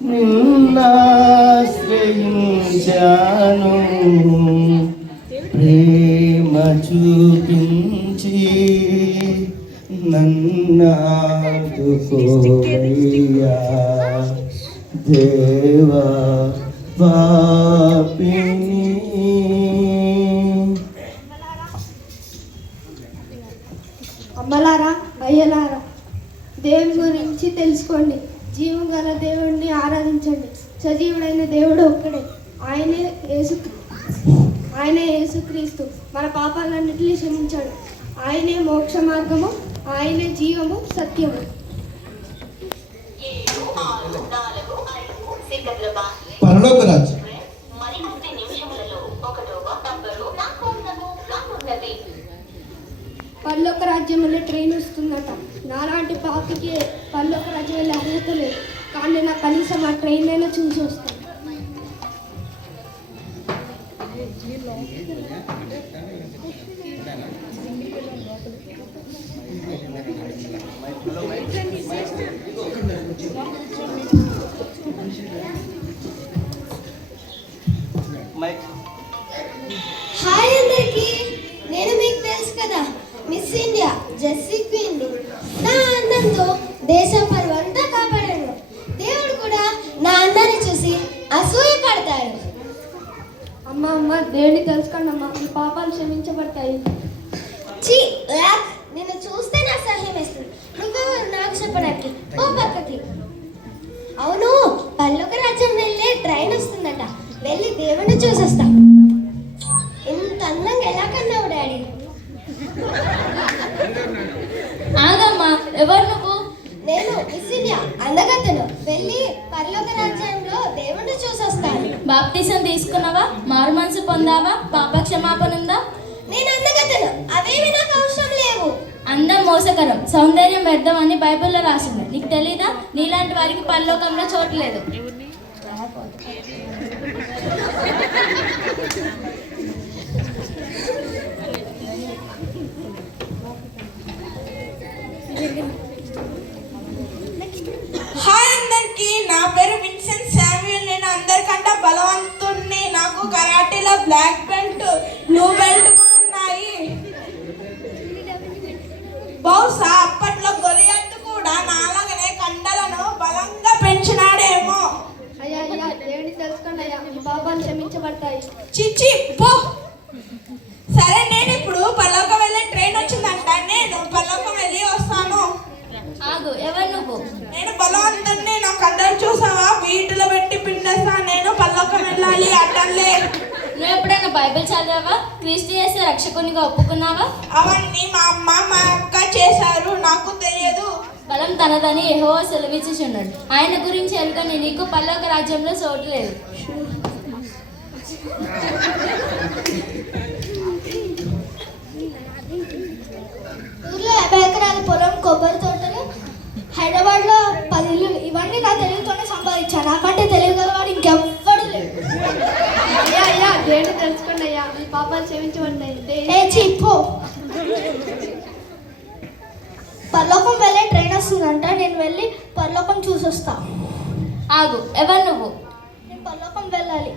నిన్నాశ్రయించాను ప్రేమ చూపించి నన్నాదుకోవయ్యా దేవా పాపిని. అమ్మలారా అయ్యలారా, దేవుని గురించి తెలుసుకోండి. జీవం గల దేవుడిని ఆరాధించండి. సజీవుడైన దేవుడు ఒక్కడే, ఆయనే యేసుక్రీస్తు. మన పాపాలన్నింటినీ క్షమించాడు. ఆయనే మోక్ష మార్గము, ఆయనే జీవము, సత్యము. పరలోక రాజ్యం పరలోక రాజ్యంలో ట్రైన్ వస్తుందట. నాలాంటి పాపికి పరలోక రాజ్యం వెళ్ళే అర్హత లేదు, కానీ నా కనీసం ఆ ట్రైన్ అయినా చూసి వస్తాను. హాయ్ అందరికి, నేను మీకు తెలుసు కదా, మిస్ ఇండియా జెస్సీ క్వీన్. నా అందంతో దేశం పరువంతా కాపాడాను. దేవుడు కూడా నా అందాన్ని చూసి అసూయ పడతాడు. అమ్మ అమ్మ, దేవుడిని తెలుసుకోండి అమ్మ, మీ పాపాలు క్షమించబడతాయి. నిన్ను చూస్తే నా సహాయం వేస్తుంది. నువ్వెవరు నాకు చెప్పడానికి? ఓ పక్కకి. అవును, పల్లొక రాజ్యం వెళ్ళే ట్రైన్ వస్తుందట. వెళ్ళి దేవుడిని చూసొస్తా. ఇంత అందంగా ఎలా కన్నావు డాడీ? ఆగమ్మా, ఎవరు నువ్వు? నేను మిస్ ఇండియా అందగత్తెను. వెళ్ళి పరలోక రాజ్యంలో దేవుడిని చూసొస్తాను. బాప్తిసం తీసుకున్నావా? మారు మనసు పొందావా? పాప క్షమాపణ ఉందా? నేను అందగత్తెను, అవేవి నాకు అవసరం లేవు. అందం మోసకరం, సౌందర్యం వ్యర్థం అని బైబిల్లో రాసింది. నీకు తెలీదా? నీలాంటి వారికి పరలోకంలో చోటు లేదు. హాయ్ అందరికి, నా పేరు విన్సెంట్ శామ్యూల్. నేను అందరికంటే బలవంతుడిని. నాకు కరాటేలో బ్లాక్ బెల్ట్, బ్లూ బెల్ట్ కూడా ఉన్నాయి. బహుశా అప్పట్లో గొలియాతు కూడా నాలాగనే కండలను బలంగా పెంచినాడేమో. అయ్యా అయ్యా, దేవుడిని తెలుసుకోండి అయ్యా, మీ పాపాలు క్షమించబడతాయి. చిచ్చి పో. సరే, నేను ఇప్పుడు పరలోకం వెళ్ళే ట్రైన్ వచ్చిందంట. నేను పరలోకం వెళ్ళి వస్తాను. ఆగు, ఎవరు నువ్వు? నేను బలవంతుడిని. నా కండలు చూసావా? వీటిలో పెట్టి పిండేస్తా. నేను పరలోకం వెళ్ళాలి అడ్డంలే. నువ్వు ఎప్పుడైనా బైబిల్ చదివావా? క్రీస్తు యేసు రక్షకునిగా ఒప్పుకున్నావా? అవన్నీ మా అమ్మ మా అక్క చేశారు, నాకు తెలియదు. బలం తనదని యెహోవా సెలవిచ్చుచున్నాడు. ఆయన గురించి ఎరుగని నీకు పరలోక రాజ్యంలో చోటు లేదు. ఊర్లో 50 ఎకరాల పొలం, కొబ్బరి తోటలు, హైదరాబాద్లో 10 ఇల్లు. ఇవన్నీ నా తెలివితోనే సంపాదించాను. నాకంటే తెలియగలవాడు ఇంకెవ్వడు లేడు. అయ్యా అయ్యా, దేవుడిని తెలుసుకోండి అయ్యా, మీ పాపాలు క్షమించబడతాయి. చిప్పు. పరలోకం వెళ్ళే ట్రైన్ వస్తుందంట. నేను వెళ్ళి పరలోకం చూసొస్తా. ఆగు, ఎవరు నువ్వు? నేను పరలోకం వెళ్ళాలి.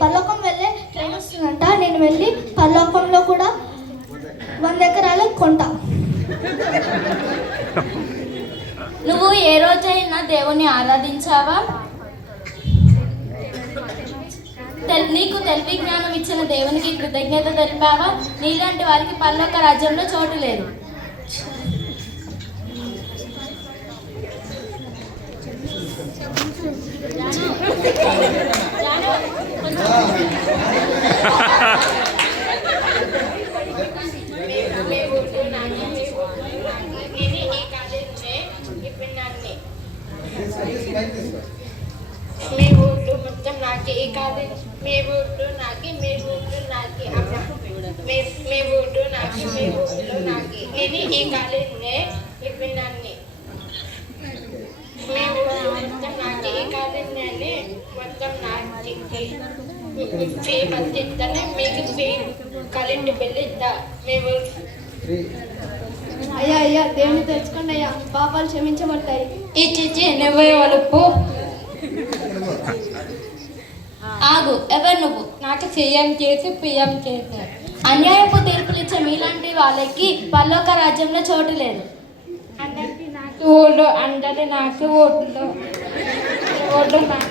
పరలోకం వెళ్ళే ట్రైన్ వస్తుందంట. నేను వెళ్ళి పరలోకంలో కూడా 100 ఎకరాలు కొంటా. నువ్వు ఏ రోజైనా దేవుణ్ణి ఆరాధించావా? నీకు తెలివి జ్ఞానం ఇచ్చిన దేవునికి కృతజ్ఞత తెలిపావా? నీలాంటి వారికి పరలోక రాజ్యంలో చోటు లేదు. మీ ఊళ్ళు మొత్తం నాకే కాదు, మీ ఊళ్ళు నాకే, మీ ఊళ్ళు నాకే, మీ ఊళ్ళు నాకే, మీ ఊళ్ళో నాకే. నేను ఈ కాలేజీనే ఇప్పినాన్ని. మీ ఊళ్ళు మొత్తం నాకే, ఈ కాలేజీనే మొత్తం నాకే. ఫీ మంది ఇస్తానే మీకు ఫీ కరెంటు బిల్లు ఇస్తా. మీ ఊళ్ళు అయ్యా అయ్యా, దేవుడిని తెలుసుకోండి అయ్యా, మీ పాపాలు క్షమించబడతాయి. ఇచ్చి నువ్వే వలుపు. నాకు సీఎం చేసి పిఎం చేశారు. అన్యాయపు తీర్పులు ఇచ్చే మీలాంటి వాళ్ళకి పరలోక రాజ్యంలో చోటు లేదు. అందరికీ నాకు ఓట్లు, అందరి నాకు ఓట్లు ఓట్లు నాకు.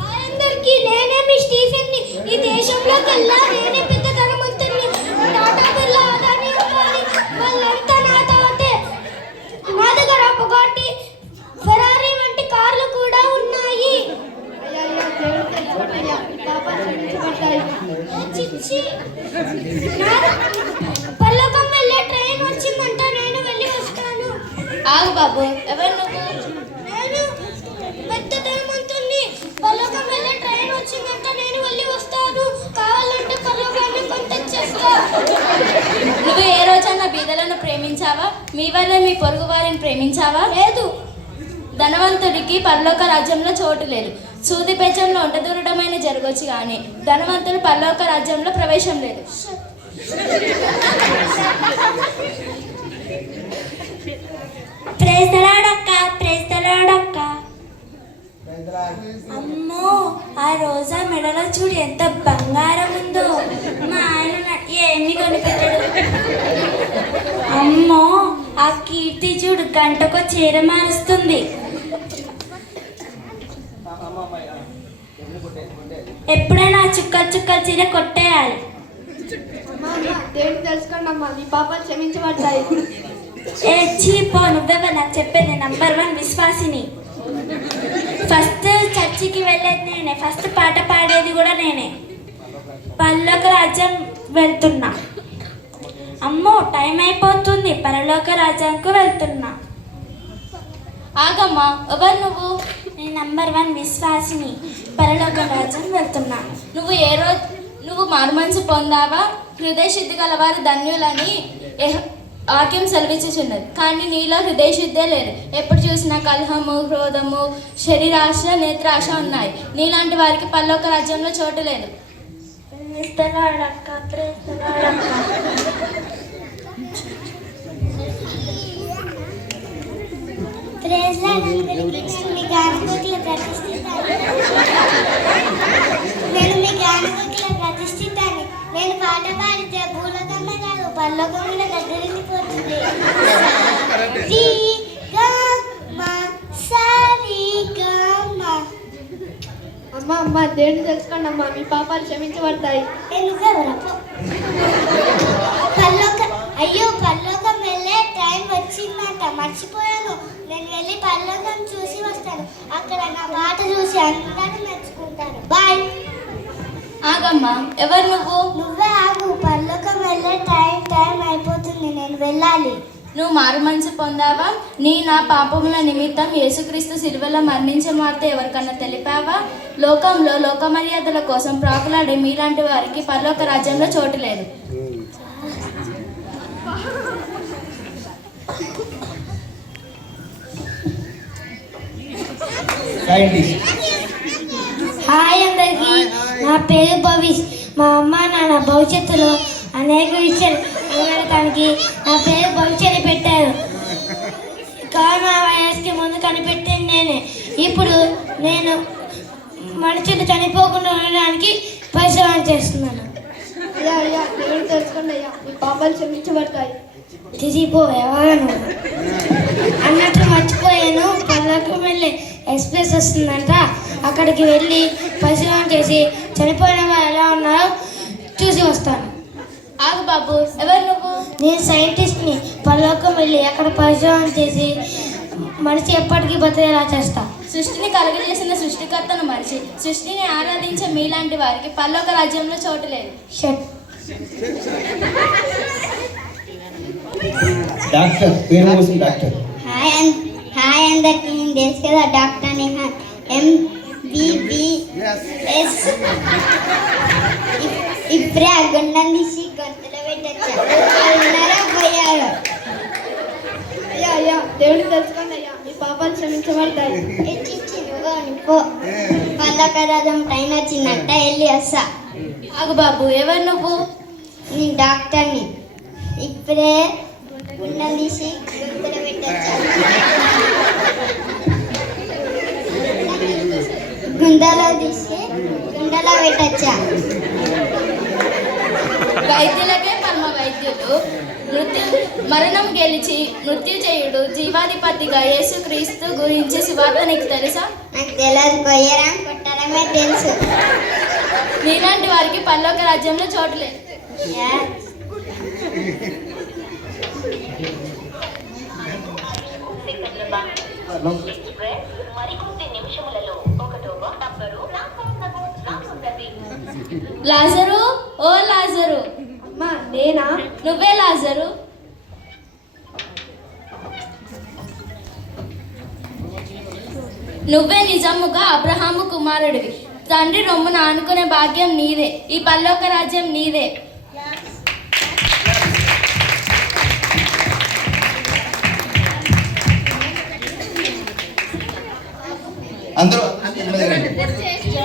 హాయ్ అందరికీ, నేనే మీ స్టీఫెన్ని. ఈ దేశంలోకెల్లా నేనే పెద్ద ధనవంతుడిని. టాటా బిర్లా, అదానీ, అంబానీ వాళ్ళంతా నా తర్వాతే. నా దగ్గర బుగాటి, ఫెరారీ వంటి కార్లు కూడా ఉన్నాయి. చిచ్చి, పల్లకం వెళ్ళే ట్రైన్ వచ్చిందంట, నేను వెళ్ళి వస్తాను. ఆగు బాబు, ఎవరు నువ్వు? నేను పెద్ద ధనవంతుణ్ణి. పల్లకం వెళ్ళే ట్రైన్ వచ్చిందంట, నేను వెళ్ళి వస్తాను. కావాలంటే పల్లకాన్ని కొంత తెచ్చేస్తా. నువ్వు ఏ రోజన్నా బీదలను ప్రేమించావా? మీ వల్లే మీ పొరుగు వారిని ప్రేమించావా? లేదు. ధనవంతుడికి పరలోక రాజ్యంలో చోటు లేదు. సూది పెంచంలో ఉంట దూరడమైన జరగవచ్చు, కానీ ధనవంతుడు పరలోక రాజ్యంలో ప్రవేశం లేదు. ప్రేస్తలాడక్క. అమ్మో, ఆ రోజా మెడలో చూడు ఎంత బంగారం ఉందో. మా ఆయన ఏమి కొనిపెట్టాడు. అమ్మో, ఆ కీర్తి చూడు గంటకో చీర మారుస్తుంది. ఎప్పుడైనా చుక్కలు చుక్కలు చీర కొట్టేయాలి. దేవుడు తెలుసుకోండి అమ్మా, నీ పాపాలు క్షమించబడతాయి. ఏ చీపో, నువ్వెవరు నాకు చెప్పేది? నంబర్ 1 విశ్వాసిని. ఫస్ట్ చర్చికి వెళ్ళేది నేనే, ఫస్ట్ పాట పాడేది కూడా నేనే. పరలోక రాజ్యం వెళ్తున్నా. అమ్మో, టైం అయిపోతుంది, పరలోక రాజ్యానికి వెళ్తున్నా. ఆగమ్మా, ఎవరు నువ్వు? నేను నంబర్ 1 విశ్వాసిని, పరలోక రాజ్యం వెళ్తున్నా. నువ్వు మారుమనసు పొందావా? హృదయ శుద్ధి గల వారు ధన్యులని వాక్యం సెలవిచ్చుచున్నది, కానీ నీలో హృదయ శుద్ధే లేదు. ఎప్పుడు చూసినా కలహము, క్రోధము, శరీరాశ, నేత్రాశ ఉన్నాయి. నీలాంటి వారికి పరలోక రాజ్యంలో చోటు లేదు. ప్రతిష్ఠితాన్ని. నేను పాట పాడితే భూలోకమే కాదు, పరలోకం కూడా దగ్గరిండిపోతుంది. అమ్మా, దేవుడు తెలుసుకోండి అమ్మా, మీ పాపాలు క్షమించబడతాయి. అయ్యో, పరలోకం వెళ్ళే టైం వచ్చిందంట, మర్చిపోయాను. నేను వెళ్ళి పరలోకం చూసి వస్తాను. అక్కడ నా పాట చూసి అందరూ మెచ్చుకుంటారు. బాయ్. ఆగమ్మా, ఎవరు నువ్వు? నువ్వే ఆగు, పరలోకం వెళ్ళే టైం అయిపోతుంది, నేను వెళ్ళాలి. నువ్వు మారుమనసు పొందావా? నా పాపముల నిమిత్తం యేసుక్రీస్తు సిలువలో మరణించే మాట ఎవరికన్నా తెలిపావా? లోకంలో లోక మర్యాదల కోసం ప్రాకులాడే మీలాంటి వారికి పరలోక రాజ్యంలో చోటు లేదు. హాయ్ అందరికి, నా పేరు భవిష్. మా అమ్మ నాన్న భవిష్యత్తులో అనేక విషయాలు నిలబెట్టడానికి నా పేరు భవిష్యత్తు పెట్టారు. కరోనా వైరస్కి ముందు కనిపెట్టింది నేనే. ఇప్పుడు నేను మనుషులు చనిపోకుండా ఉండడానికి పరిశ్రమ చేస్తున్నాను. అయ్యా, దేవుడు తెలుసుకోండి అయ్యా, మీ పాపాలు క్షమించబడతాయి. తీసిపో, ఎవరు అన్నట్టు మర్చిపోయాను. పల్లకి వెళ్ళి ఎక్స్ప్రెస్ వస్తుందంట, అక్కడికి వెళ్ళి పరిశీలన చేసి చనిపోయిన వారు ఎలా ఉన్నారో చూసి వస్తాను. ఆగు బాబు, ఎవరు నువ్వు? నేను సైంటిస్ట్ని. పరలోకం వెళ్ళి అక్కడ పరిశోధన చేసి మనిషి ఎప్పటికీ బతికేలా చేస్తా. సృష్టిని కలుగజేసిన సృష్టికర్తను మనిషి. సృష్టిని ఆరాధించే మీలాంటి వారికి పరలోక రాజ్యంలో చోటు లేదు. డాక్టర్ పేరు మోసం డాక్టర్. హాయ్ అందరికి, నేను తెలుసు కదా డాక్టర్ నిహాన్, MBBS. ఇప్పుడే ఆ గుండం తీసి గొంతులో పెట్టారు. అయ్యా, దేవుడు తెలుసుకోండి అయ్యా, మీ పాపాలు క్షమించబడతాయి. పల్లక రాజం టైం వచ్చిందంట, వెళ్ళి వస్తా. ఆగు బాబు, ఎవరు నువ్వు? నేను డాక్టర్ని. ఇప్పుడే గుండం తీసి గొంతులో పెట్టారు. గుండెలో తీసి గుండెలో పెట్టచ్చా? వైద్యులకే పరమ వైద్యులు మరణం గెలిచి మృత్యు చేయుడు జీవాధిపతిగా యేసుక్రీస్తు గురించి సువార్త నీకు తెలుసా? నాకు తెలియదు, కొయ్యరం కొట్టడమే తెలుసు. నీలాంటి వారికి పరలోక రాజ్యంలో చోటు లేదు. లాజరు, ఓ లాజరు. అమ్మా నేనా? నువ్వే లాజరు. నువ్వే నిజముగా అబ్రహాము కుమారుడివి. తండ్రి రొమ్మున ఆనుకునే భాగ్యం నీదే. ఈ పరలోక రాజ్యం నీదే. అందరూ